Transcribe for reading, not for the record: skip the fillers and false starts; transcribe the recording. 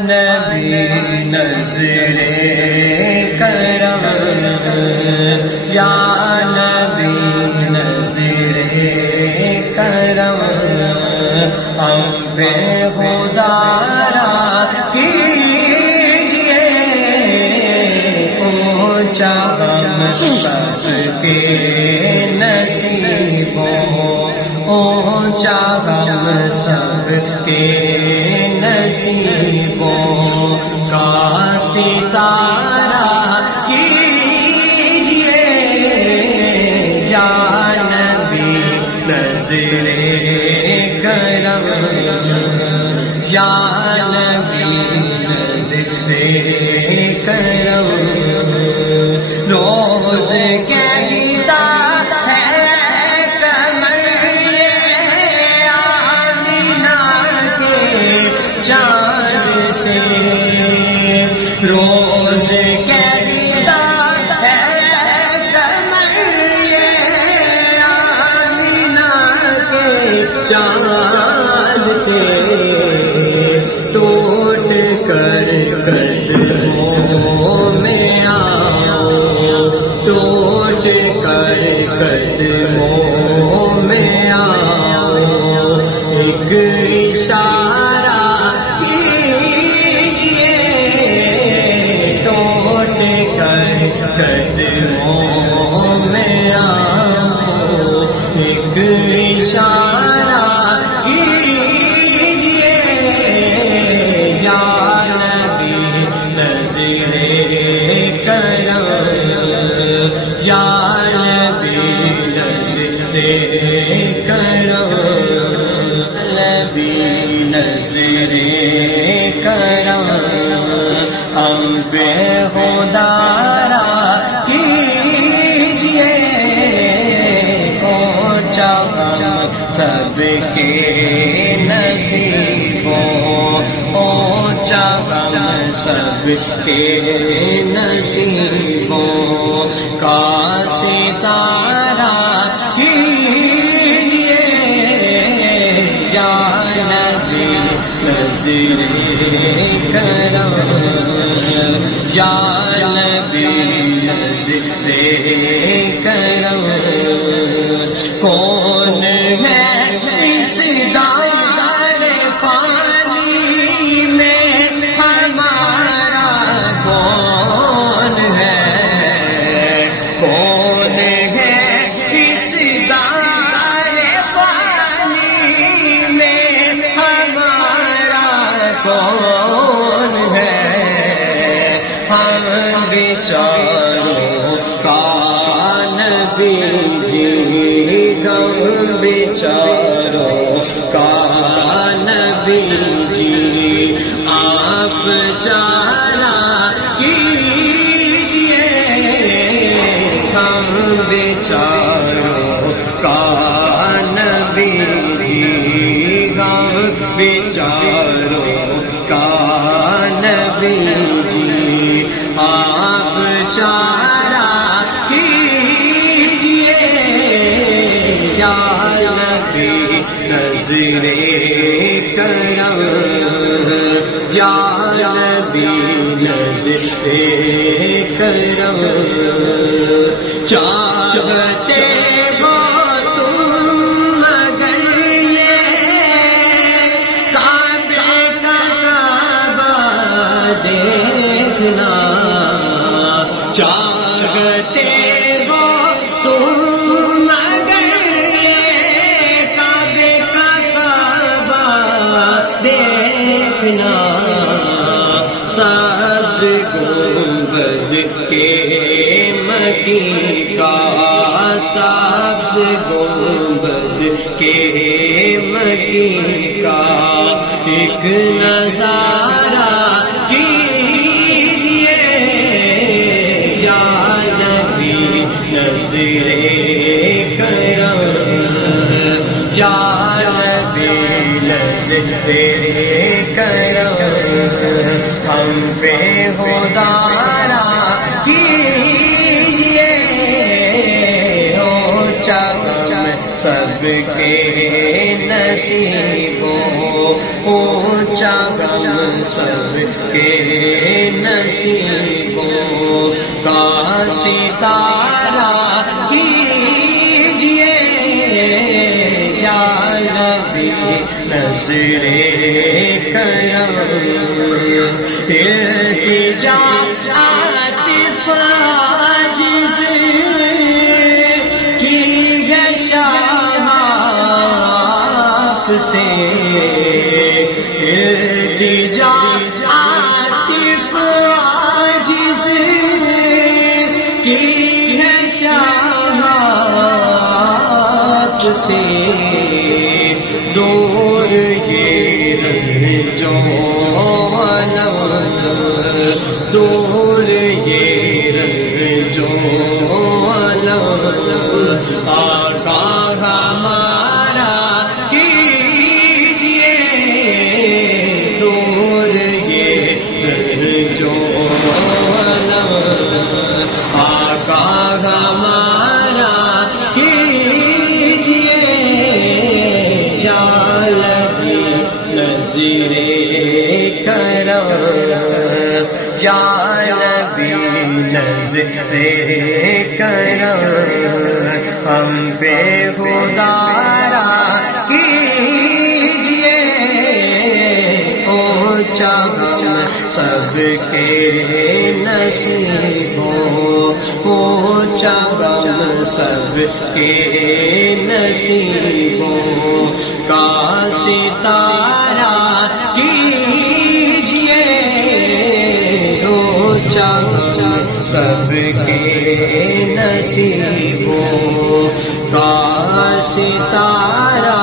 نبی نظر کرم، یا نبی نظر کرم، ہم پہ خدا را کیجئے، اونچا ہم سب کے نصیبوں، اونچا ہم سب کے نصیبوں کا ستارہ کیجئے، یا نبی نظر کرم، یا نبی نظر کرم، روز کہتا ہے کمر آمینہ کے چاند سے، روز کہتا ہے کمر آمینہ کے چاند سے، ٹوٹ کر قدموں میں آؤ، ٹوٹ کر قدموں میں آؤ، ایک اشارہ کیجئے، ٹوٹ کر قدموں میں آؤ، ایک اشارہ کیجئے، یا نبی نظر کرم، یا نبی نظر کرم، نبی نظر کرم، ہم بے خدا را کیجئے، اونچا ہم سب کے نصیبوں، اونچا ہم سب کے نصیبوں کا ستارہ کیجئے، یا نبی نظر کرم، یا نبی نظر کرم، کون ہے اس دار فانی میں ہمارا، کون ہے، کون ہے اس دار فانی میں ہمارا، کون ہے، ہم بیچاروں کا نبی جی، ہم بیچاروں کا نبی جی، آپ چارہ کیجئے، ہم بیچاروں کا نبی جی، ہم بیچاروں کا نبی جی، آپ چارہ کیجئے، یا نبی نظر کرم، یا نبی نظر کرم، چاہتے ہو تم مگر یہ کعبے کا کعبہ دیکھنا، چاہتے ہو تم مگر یہ کعبے کا کعبہ دیکھنا، سبز گنبد کے مکی کا، سبز گنبد کے مکی کا ایک نظارہ کیجئے، یا نبی نظر کرم، یا نبی نظر کرم، ہم پہ خدا را کیجئے، اونچا ہم سب کے نصیبوں اونچا سب کے نصیبوں کا ستارہ کیجئے یا نبی نظر کرم التجا عاطف عاجز کی ہے شاہ آپ سے التجا عاطف عاجز کی ہے شاہ آپ سے دور یہ جو دور یہ جو آقا ہمارا کیجئے دور یہ جو آقا ہمارا کیجئے یا نبی نظر کرم یا نبی نظر کرم ہم پہ خدارا کیجئے اونچا غم سب کے نصیبوں اونچا غم سب کے نصیبوں کا ستارہ کیجئے اونچا غم سب کے نصیبوں کا ستارہ